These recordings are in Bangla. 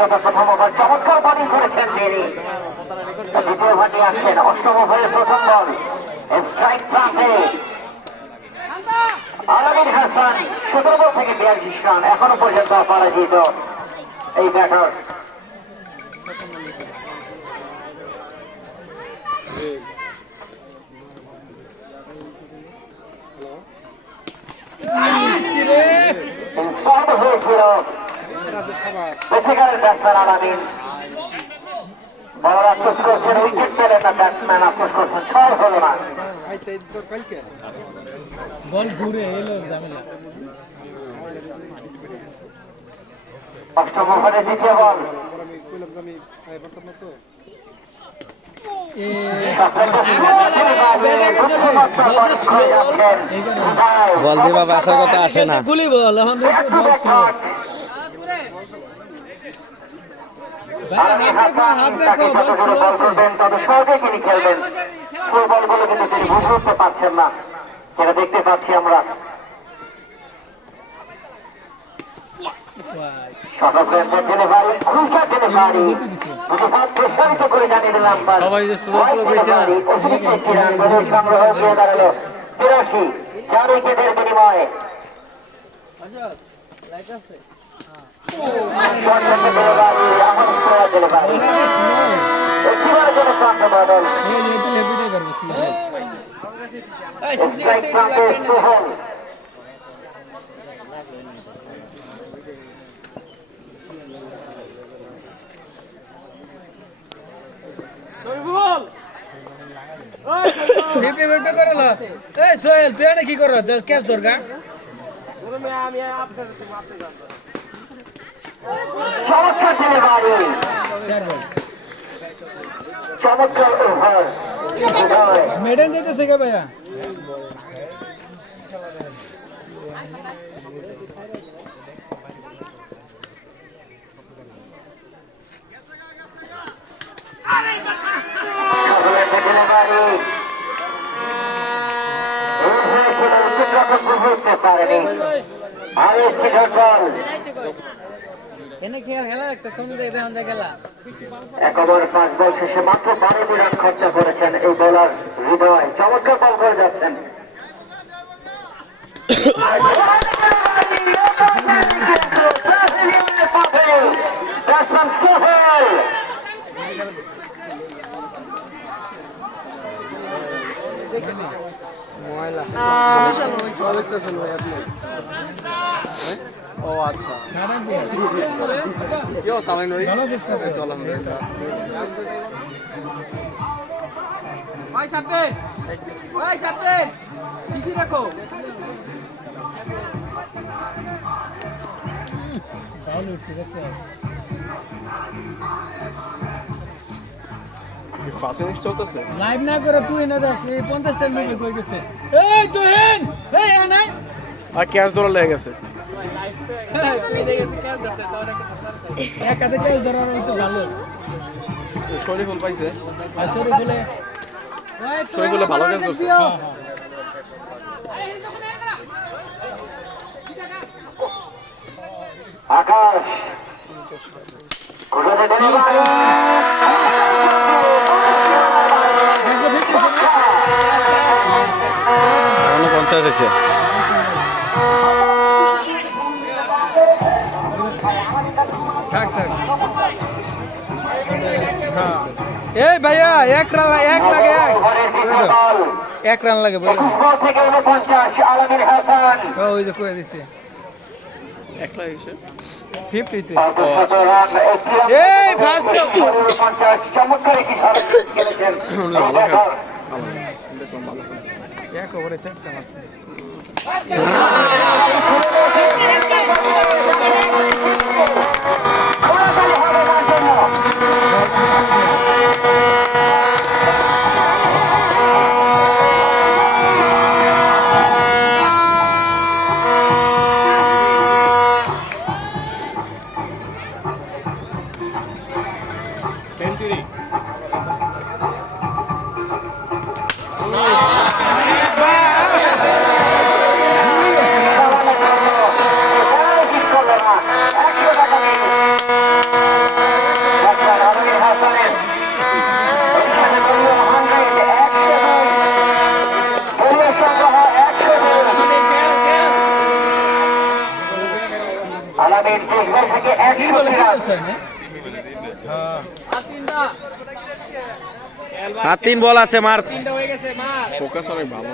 ব্যক্তিগত প্রথম ওভার চমৎকার বোলিং করেছেন তিনি। দ্বিতীয় ওভার নিয়ে আসছেন অষ্টম ওভারের প্রথম বল স্ট্রাইক প্রান্তে আলামিন হাসান 17 বল থেকে 42 রান এখনো পর্যন্ত অপরাজিত এই ব্যাটার। হয়েছিল বেশিকারের ব্যাটসম্যান আলামিন, বড় আফসোস করছেন উইকেট পেলেন না ব্যাটসম্যান, আফসোস করছেন ছয় হলো না। অষ্টম ওভারের দ্বিতীয় বল বল যেভাবে আসার কথা আসে না। গুলি বল এখন তবে সহজে তিনি খেলবেন, ওই বলগুলো কিন্তু তিনি বুঝে উঠতে পারছেন না, সেটা দেখতে পাচ্ছি আমরা। চার উইকেটের বিনিময়ে সোহেল তুই কি কর ক্যাচ দরকার চমৎকার ডেলিভারি, চমৎকার ওভার। মেডেন যেতেছে কে ভাইয়া একবার 5 বল শেষে মাত্র 12 রান খরচা করেছেন এই বোলার হৃদয়, চমৎকার বল করে যাচ্ছেন। ও আচ্ছা কি অবস্থা ভাই? আলহামদুলিল্লাহ। ওই সাব্বির শিশি রাখো তাহলে উঠছে দেখতে ফাস্ট ইনিংস চলতেছে লাইভ না করে তুই না দেখ এই 50 টা মিনিট হয়ে গেছে। এই তুহিন এই আনাই আর ক্যাচ ধরা লেগে গেছে। তুই দেখে ক্যাচ ধরতে তোরা এক হাতে ক্যাচ ধরার হচ্ছে ভালো। শরীফুল পাইছে, আর শরীফুলে ভালো ক্যাচ ধরছে। আকাশ 50 হয়েছে। এই ভাইয়া এক রান লাগে বলে ওই যে কয়ে দিচ্ছে 1 লাখ হয়েছে 50 তে। এই ফার্স্ট চমৎকার একটি খেলেছেন এক ওভারে 4টা মারছে। আর 3 বল আছে, মার। ফোকাস অনেক ভালো।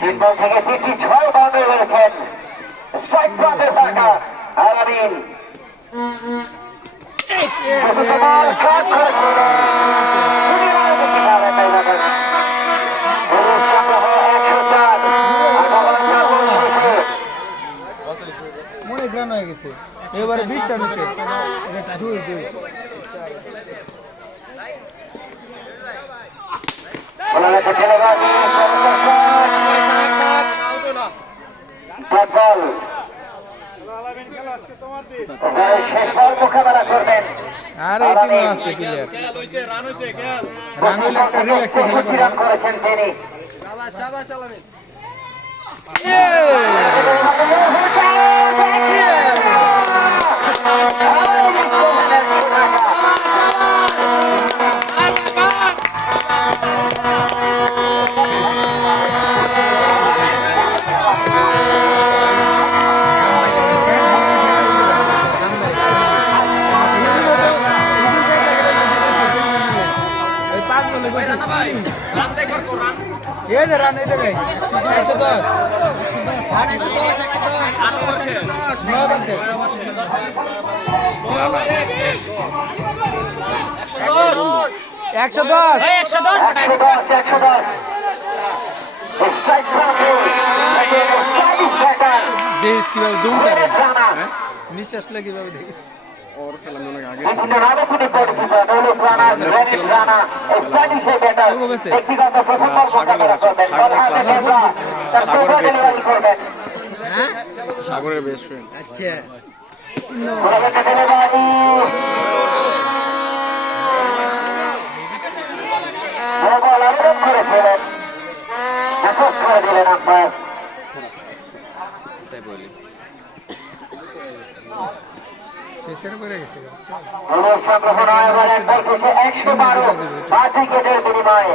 তিন বল থেকে 6 বাউন্ডারি হয়েছেন। স্ট্রাইক প্রান্তে থাকা আলামিন। মনে গ্রান হয়ে গেছে এবারে 20টা নিচে দুই দুই মোকাবেলা করবেন। আর এই টিমে আছে প্লেয়ার রান হইলে একটা রিল্যাক্সে খেলা করে রান করেছেন তিনি। এই যে রান এই জায়গায় 110 দেশ কিভাবে জুম করে নিঃশ্বাস লাগে কিভাবে দেখি ওর খেলা মনে হয় আগে সাগরের বেস্ট ফ্রেন্ড। আচ্ছা শেষের করে গেছে 112 বিনিময়ে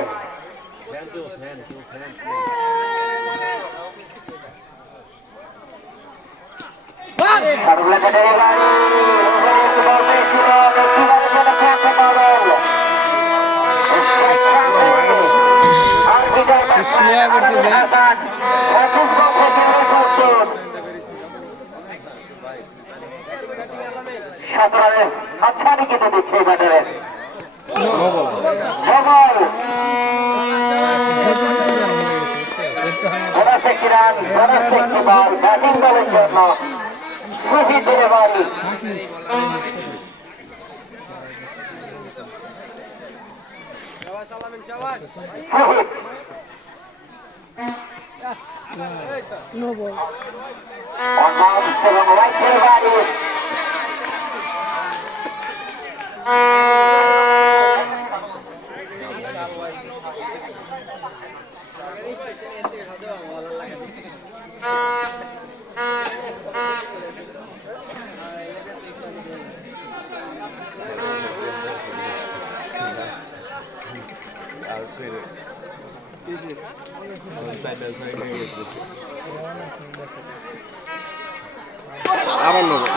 শিয়া করতেছে আচ্ছা কেটে দিচ্ছে ব্যাটারের ব্যাটিং দলের জন্য শহীদ রেবারি এবং রাইটের বাড়ি আবার নেবো।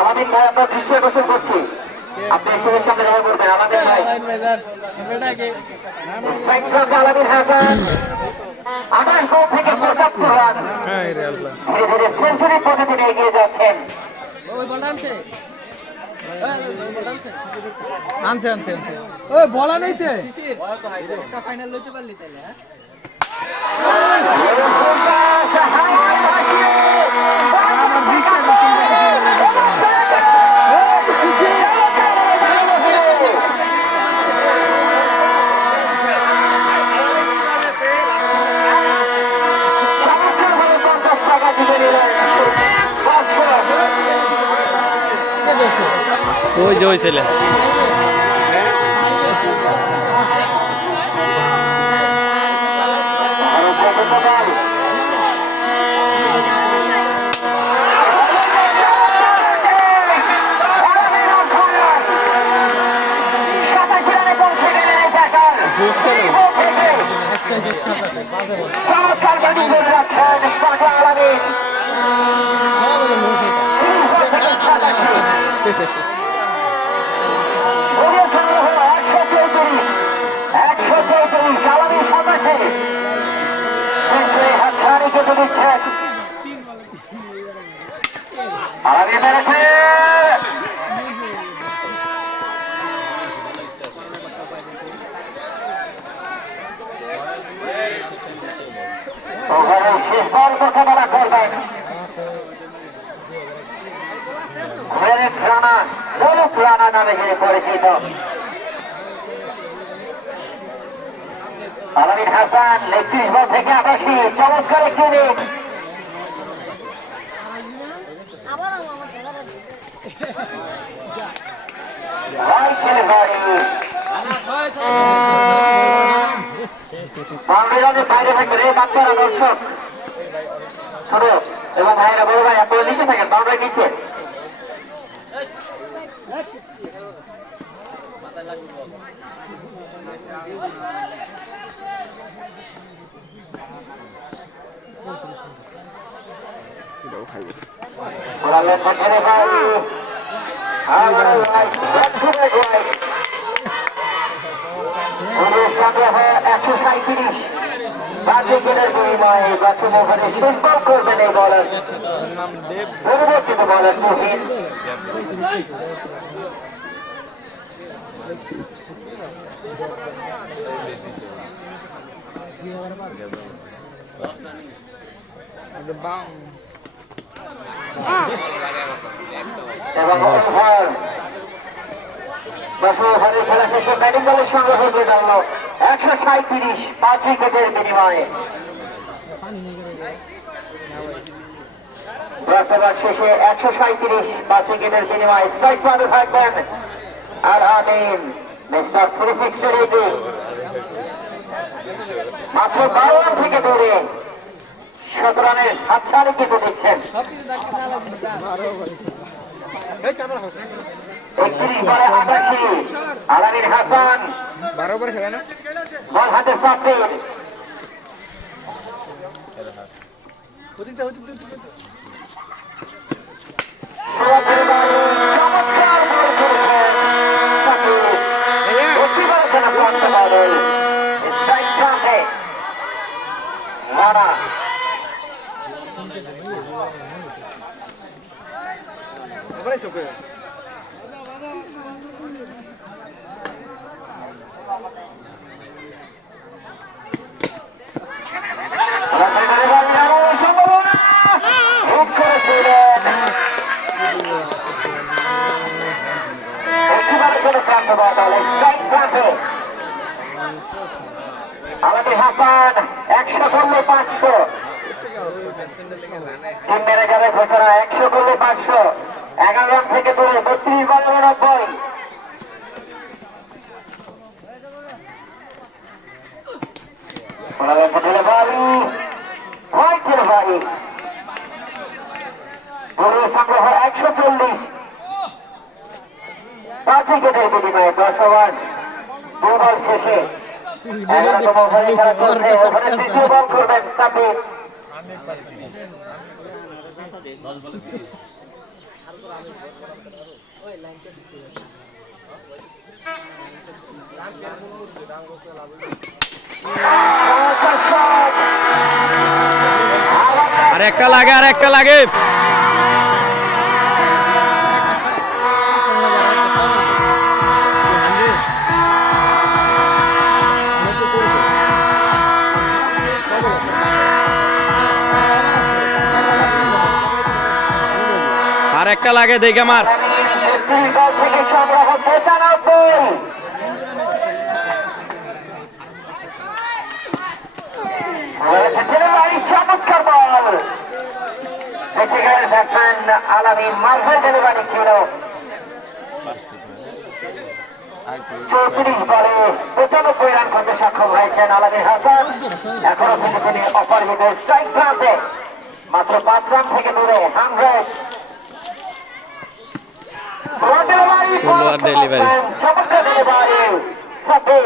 আমাদের ভাই আমরা দৃশ্য গোসল করছি, আপনি এসবের সামনে দেখা করবেন। আমাদের ভাই আলামিন হাসান 28 বল থেকে 75 রান ধীরে ধীরে সেঞ্চুরি পদ্ধতিতে এগিয়ে যাচ্ছেন। আনছে আনছে আনছে ওই বলা নেইছে ফাইনাল লইতে পারলি তাহলে আমার ওই যে ওই ছেলে শেষ বল কথা বলা করবেন রানা নামে যিনি পরিচিত আলামিন হাসান ৩৯ বল থেকে ৮৮ চমৎকার একটি ইনিংস বাইরে থাকবে রে বাচ্চারা দর্শক ছোট এবং ভাইরা বড় ভাই আপনারা নিচে থাকেন বাউন্ডারি নিচে করবেন এই বলার পরবর্তীতে বলার মুহিন এবং খেলা শেষে ব্যাটিং দলের সংগ্রহ করে জানলো ১৩৭ 5 উইকেটের বিনিময়ে বর্তমান শেষে ১৩৭ 5 উইকেটের বিনিময়ে স্ট্রাইক পাবে থাকবেন আর আমিন মিস্টার 360 মাত্র ১২ রান থেকে দূরে ১৭ রানের হাতছানি কিন্তু দিচ্ছেন ৩১ বলে ৮৮ আলামিন হাসান বল হাতে সাফির আলামিন হাসান ১০০ করলে ৫০০ টিম ম্যানেজারের ঘোষণা ১০০ করলে ৫০০ 11 রান থেকে দূরে ৩২ বল ৮৯ সংগ্রহ ১৪০ 5 উইকেটের বিনিময়ে ১০ ওভার ২ বল শেষে 11তম ওভারে খেলা চলছে ওভারে তৃতীয় বল করবেন সাব্বির আর একটা লাগে আর একটা লাগে আর একটা লাগে দেখে আমার চমৎকার বল বেঁচে গেলেন ব্যাটসম্যান আলামিন মাঝে ডেলিভারি ছিল 34 বলে 95 রান করতে সক্ষম হয়েছেন আলামিন হাসান। এখনো কিন্তু তিনি অপরাজিত স্ট্রাইক প্রান্তে, মাত্র 5 রান থেকে দূরে 100। Slower delivery. চমৎকার ডেলিভারি সাকিব।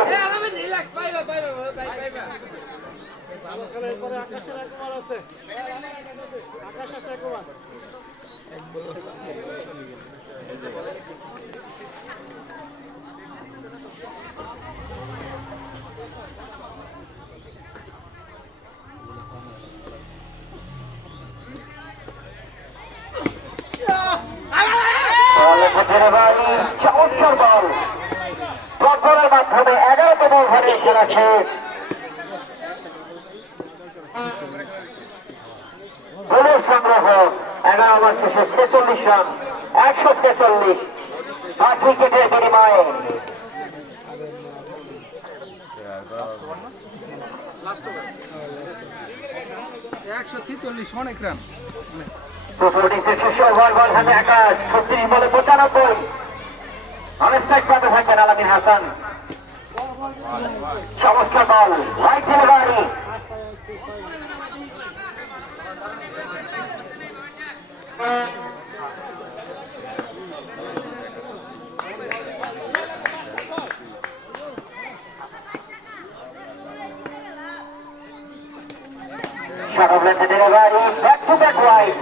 চমৎকার বল, বলের মাধ্যমে 11তম ওভারে খেলা শেষ। গোলের সংগ্রহ 11 ওভার শেষে 46 রান, 143 5 উইকেটের বিনিময়ে। অনেক রান। শেষ ওভার বল হাতে আকাশ, 36 বলে 95। অনেস্টাইক প্রান্তে থাকেন আলামিন হাসান। চমৎকার ball, right delivery. Shot of left delivery, back to back wide.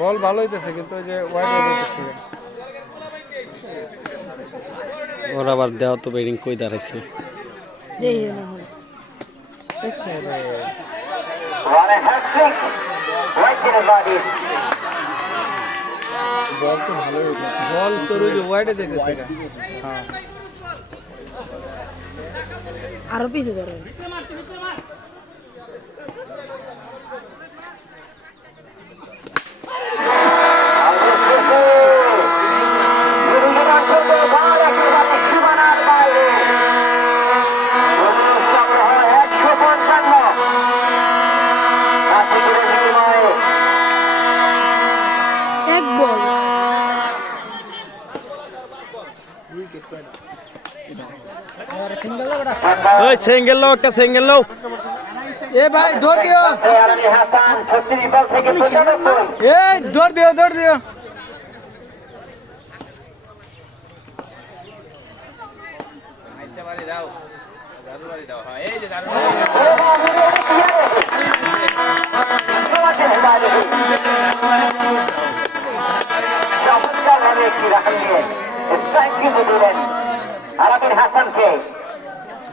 Ball ভালো হইতেছে কিন্তু ওই যে ওয়াইড হইতেছে। ওর আবার দেওয়া তো ব্যাটিং কই দাঁড়াইছে। What a hat-trick, right delivery. বল তো ভালো হইতেছে, বল তোর ওই যে ওয়াইডে যাইতেছে। হ্যাঁ আরো পিছে ধরে এক বল ওই সিঙ্গেল লো, একটা সিঙ্গেল লো। এ ভাই দৌড় দিও, আলামিন হাসান 36 বল থেকে 95। এ দৌড় দিও, দৌড় দিও। চমৎকারভাবে একটি রান দিয়ে স্ট্রাইক কিন্তু দিলেন আলামিন হাসানকে।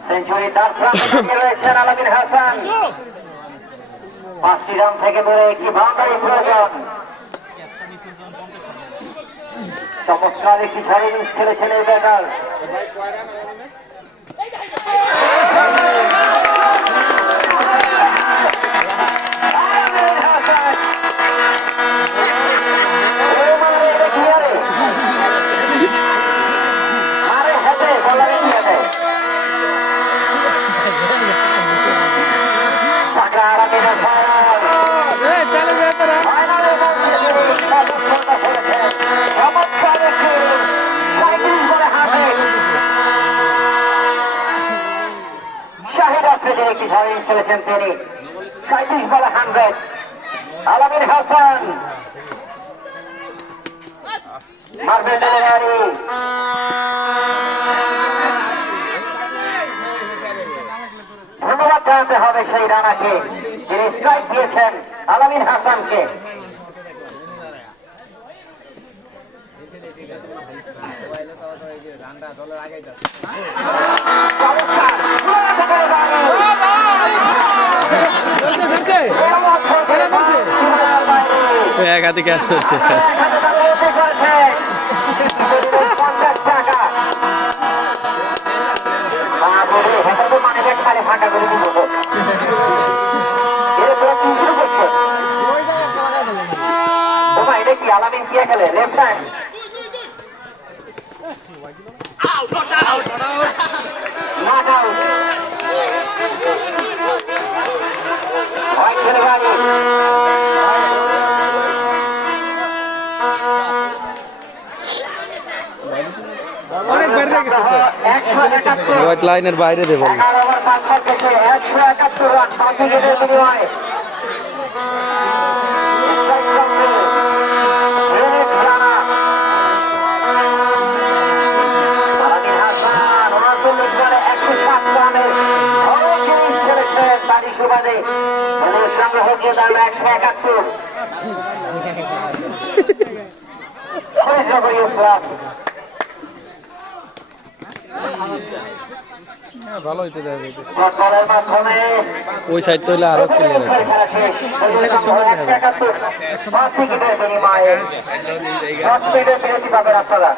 সেঞ্চুরি তার প্রান্তে রয়েছেন আলামিন হাসান। 5টি রান থেকে দূরে একটি বাউন্ডারি প্রয়োজন। চমৎকার একটি ঝাড়ি ইনিংস খেলেছেন এই ব্যাটার। একটি ঝাড়ি খেলেছেন তিনি। 37 বলে 100। আলামিন হাসান মারবেন ডেলিভারি। ধন্যবাদ জানাতে হবে সেই রানাকে, তিনি স্ট্রাইক দিয়েছেন আলামিন হাসানকে। একাধিক ক্যাচ হচ্ছে। আলামিন কি খেলে লেফট হ্যান্ড। হোয়াইট লাইনের বাইরে দেবো 11 ওভার 5 বল শেষে 171 রান 5 উইকেটের বিনিময়ে স্ট্রাইক কাউন্টে ইউনিট রানার আলামিন হাসান 39 রানে 107 রানে বড় ইনিংস খেলেছেন তারই সুবাদে দলের সঙ্গে হকিয়ে দাঁড়ানো 171 ভালো হইতে দেয় বলের মাধ্যমে ওই সাইড তো হইলে আরো ক্লিয়ার হতো বিরতি পাবেন আপনারা